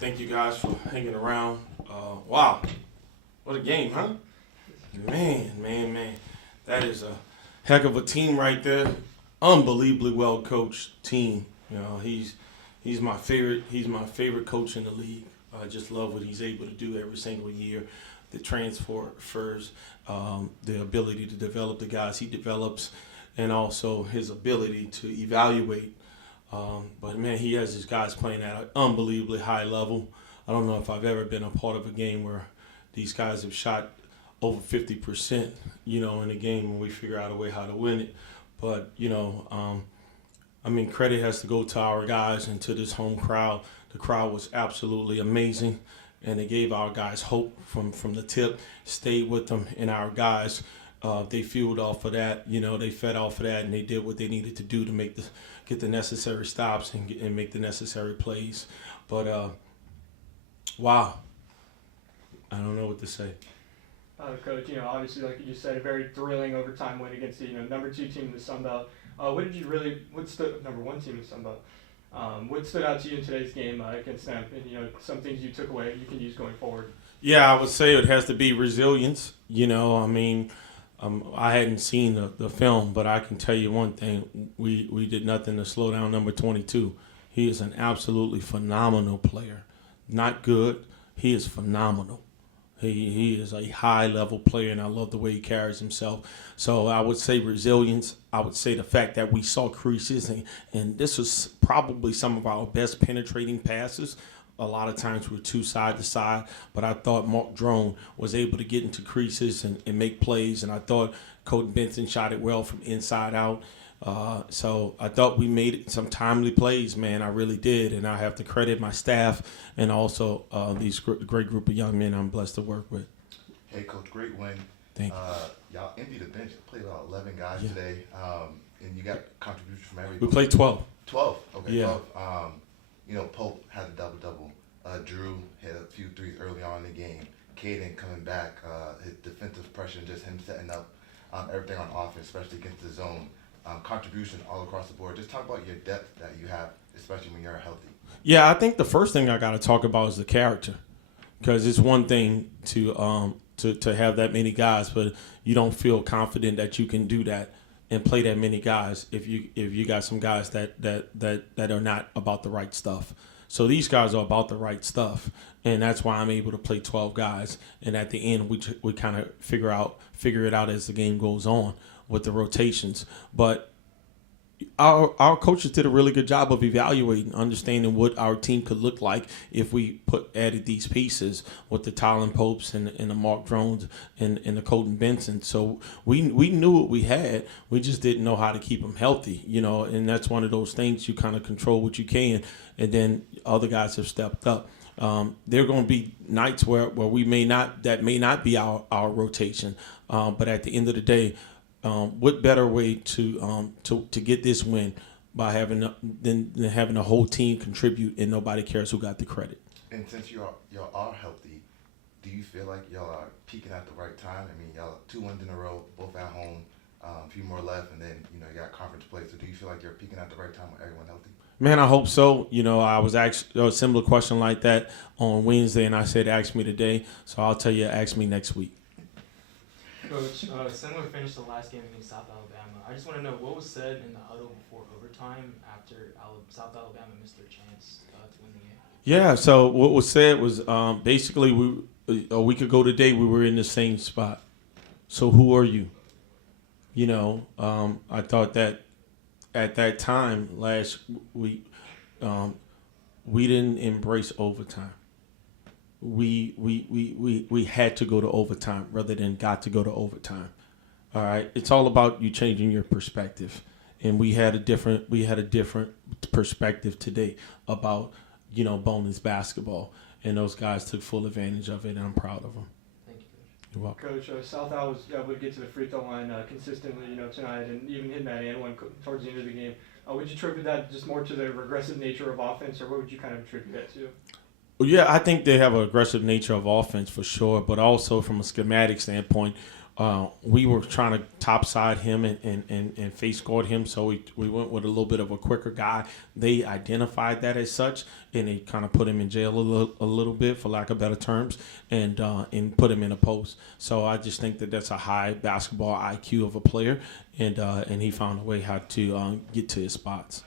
Thank you guys for hanging around. Wow, what a game, huh? Man. That is a heck of a team right there. Unbelievably well coached team. You know, he's my favorite. He's my favorite coach in the league. I just love what he's able to do every single year. The transfers, the ability to develop the guys he develops, and also his ability to evaluate. But man, he has his guys playing at an unbelievably high level. I don't know if I've ever been a part of a game where these guys have shot over 50%, in a game when we figure out a way how to win it. But, credit has to go to our guys and to this home crowd. The crowd was absolutely amazing, and they gave our guys hope from the tip, stayed with them, and our guys, they fueled off of that. They fed off of that, and they did what they needed to do to get the necessary stops and make the necessary plays. But, wow. I don't know what to say. Coach, obviously, like you just said, a very thrilling overtime win against the number 2 team in the Sun Belt. What's the number 1 team in the Sun Belt? What stood out to you in today's game against them? And some things you took away you can use going forward. Yeah, I would say it has to be resilience. I hadn't seen the film, but I can tell you one thing: we did nothing to slow down number 22. He is an absolutely phenomenal player. Not good. He is phenomenal. He is a high-level player, and I love the way he carries himself. So I would say resilience. I would say the fact that we saw creases, and this was probably some of our best penetrating passes. A lot of times we're too side to side, but I thought Mark Drone was able to get into creases and make plays, and I thought Coach Benson shot it well from inside out. So I thought we made some timely plays, man. I really did, and I have to credit my staff and also these great group of young men I'm blessed to work with. Hey, Coach, great win. Thank you. Y'all emptied the bench. Played about 11 guys today, and you got contributions from everybody. We played 12. 12. Okay, Yeah. 12. Pope had a double-double. Drew had a few threes early on in the game. Caden coming back, his defensive pressure, and just him setting up everything on offense, especially against the zone. Contribution all across the board. Just talk about your depth that you have, especially when you're healthy. Yeah, I think the first thing I got to talk about is the character, because it's one thing to have that many guys, but you don't feel confident that you can do that and play that many guys if you got some guys that are not about the right stuff. So these guys are about the right stuff, and that's why I'm able to play 12 guys. And at the end, we kind of figure it out as the game goes on with the rotations. But our coaches did a really good job of evaluating, understanding what our team could look like if we added these pieces with the Tylen Popes and the Mark Drones and the Colton Benson. So we knew what we had. We just didn't know how to keep them healthy, and that's one of those things you kind of control what you can, and then other guys have stepped up. There are going to be nights where we may not be our rotation, but at the end of the day, what better way to get this win by than having the whole team contribute and nobody cares who got the credit. And since y'all are healthy, do you feel like y'all are peaking at the right time? I mean, y'all 2 wins in a row, both at home, a few more left, and then you got conference play. So do you feel like you're peaking at the right time with everyone healthy? Man, I hope so. I was asked a similar question like that on Wednesday, and I said, ask me today. So I'll tell you, ask me next week. Coach, similar finish to the last game against South Alabama. I just want to know what was said in the huddle before overtime after South Alabama missed their chance to win the game. Yeah, so what was said was basically a week ago today we were in the same spot. So who are you? I thought that at that time last week we didn't embrace overtime. We had to go to overtime rather than got to go to overtime. All right, it's all about you changing your perspective, and we had a different perspective today about Bowman's basketball, and those guys took full advantage of it, and I'm proud of them. Thank you, Coach. You're welcome. Coach, South Al was able to get to the free throw line consistently, tonight, and even hitting that and one towards the end of the game. Would you attribute that just more to the regressive nature of offense, or what would you kind of attribute that to? Well, yeah, I think they have an aggressive nature of offense for sure, but also from a schematic standpoint, we were trying to topside him and face guard him, so we went with a little bit of a quicker guy. They identified that as such, and they kind of put him in jail a little bit, for lack of better terms, and put him in a post. So I just think that that's a high basketball IQ of a player, and he found a way how to get to his spots.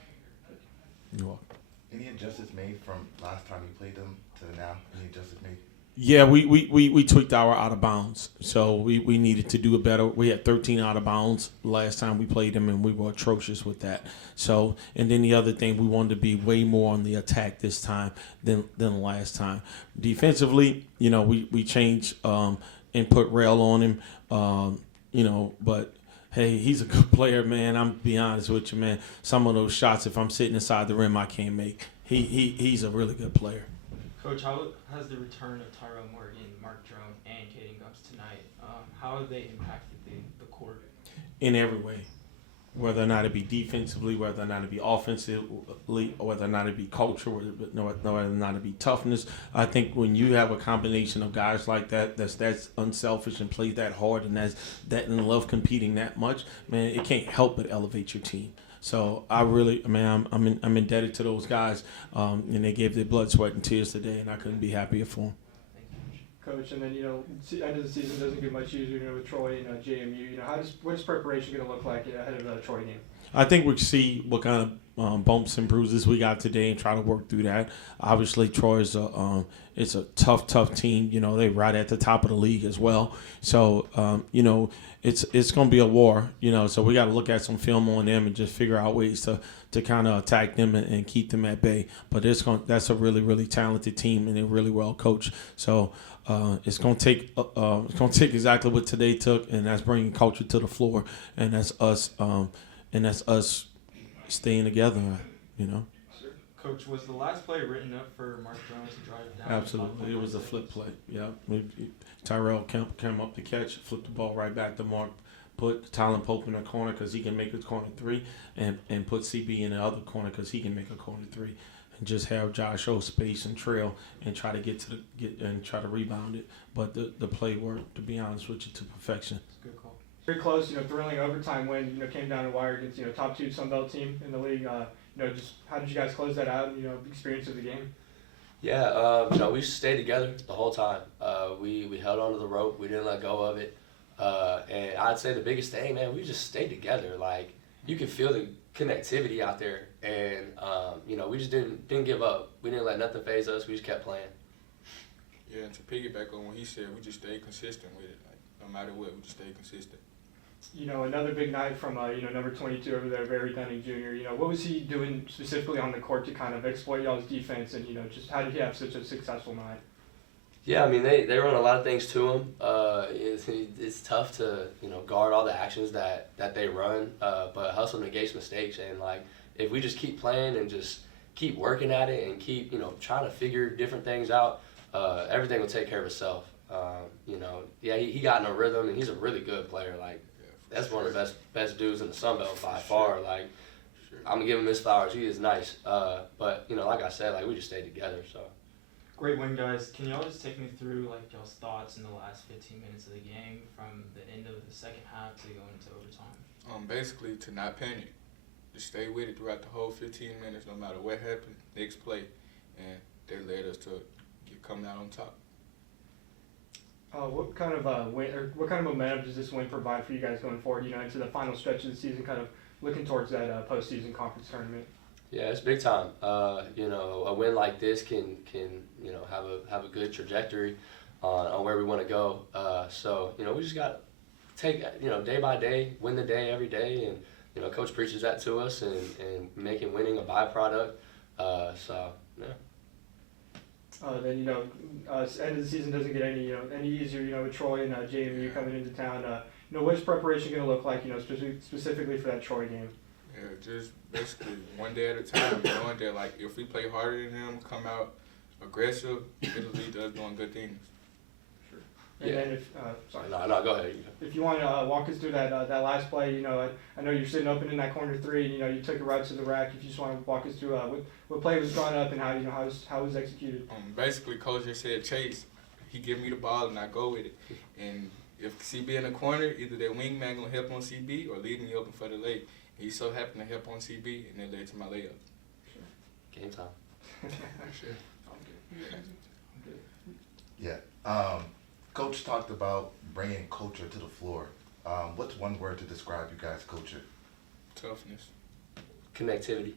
You're welcome. Any adjustments made from last time you played them to now? Any adjustments made? Yeah, we tweaked our out of bounds. So we needed to do it better. We had 13 out of bounds last time we played them, and we were atrocious with that. So, and then the other thing, we wanted to be way more on the attack this time than last time. Defensively, we changed and put rail on him, but hey, he's a good player, man. I'm be honest with you, man. Some of those shots, if I'm sitting inside the rim, I can't make. He's a really good player. Coach, how has the return of Tyrell Morgan, Mark Drone, and Caden Gumps tonight, how have they impacted the court? In every way, whether or not it be defensively, whether or not it be offensively, or whether or not it be culture, whether or not it be toughness. I think when you have a combination of guys like that, that's unselfish and plays that hard, and and love competing that much, man, it can't help but elevate your team. So I really, man, I'm indebted to those guys, and they gave their blood, sweat, and tears today, and I couldn't be happier for them. Coach, and then end of the season doesn't get much easier, with Troy and JMU. What is preparation going to look like ahead of the Troy game? I think we see what kind of bumps and bruises we got today and try to work through that. Obviously, Troy's it's a tough team. They're right at the top of the league as well. So it's going to be a war. So we got to look at some film on them and just figure out ways to kind of attack them and keep them at bay. But that's a really, really talented team, and they're really well coached. So it's going to take exactly what today took, and that's bringing culture to the floor, and that's us. And that's us staying together, Coach, was the last play written up for Mark Jones to drive down? Absolutely. It was a flip play. Yeah. Tyrell came up to catch, flipped the ball right back to Mark, put Tylen Pope in the corner because he can make a corner three, and put CB in the other corner because he can make a corner three, and just have Josh O space and trail and try to get and try to rebound it. But the play worked, to be honest with you, to perfection. Good call. Very close, thrilling overtime win, came down to wire against, top 2 Sun Belt team in the league. Just how did you guys close that out, and, experience of the game? Yeah, we stayed together the whole time. We held onto the rope. We didn't let go of it. And I'd say the biggest thing, man, we just stayed together. Like, you could feel the connectivity out there. And, we just didn't give up. We didn't let nothing faze us. We just kept playing. Yeah, and to piggyback on what he said, we just stayed consistent with it. Like, no matter what, we just stayed consistent. Another big night from, number 22 over there, Barry Dunning Jr. What was he doing specifically on the court to kind of exploit y'all's defense, and, just how did he have such a successful night? Yeah, I mean, they run a lot of things to him. It's tough to, guard all the actions that they run, but hustle negates mistakes. And, like, if we just keep playing and just keep working at it and keep, trying to figure different things out, everything will take care of itself. He got in a rhythm, and he's a really good player. Like, that's one of the best dudes in the Sun Belt by far. Like, I'm gonna give him his flowers. He is nice. But like I said, like, we just stayed together. So. Great win, guys. Can y'all just take me through y'all's thoughts in the last 15 minutes of the game, from the end of the second half to going into overtime? Basically to not panic. Just stay with it throughout the whole 15 minutes, no matter what happened. Next play, and they led us to coming out on top. What kind of what kind of momentum does this win provide for you guys going forward? Into the final stretch of the season, kind of looking towards that postseason conference tournament. Yeah, it's big time. A win like this can have a good trajectory on where we want to go. So we just got to take day by day, win the day every day, and Coach preaches that to us, and making winning a byproduct. So yeah. Then end of the season doesn't get any easier. With Troy and JMU coming into town. What's preparation going to look like? Specifically for that Troy game. Yeah, just basically one day at a time. Knowing that, like, if we play harder than them, come out aggressive, it'll lead to us doing good things. Sure. And then sorry. No, go ahead. If you want to walk us through that last play, I know you're sitting open in that corner three, and you took it right to the rack. If you just want to walk us through what play was drawn up and how it was executed. Basically, Coach just said chase. He give me the ball and I go with it. And if CB in the corner, either that wingman gonna help on CB or leave me open for the lay. He so happened to help on CB, and that led to my layup. Game time. Sure. Yeah. Coach talked about bringing culture to the floor. What's one word to describe you guys' culture? Toughness. Connectivity.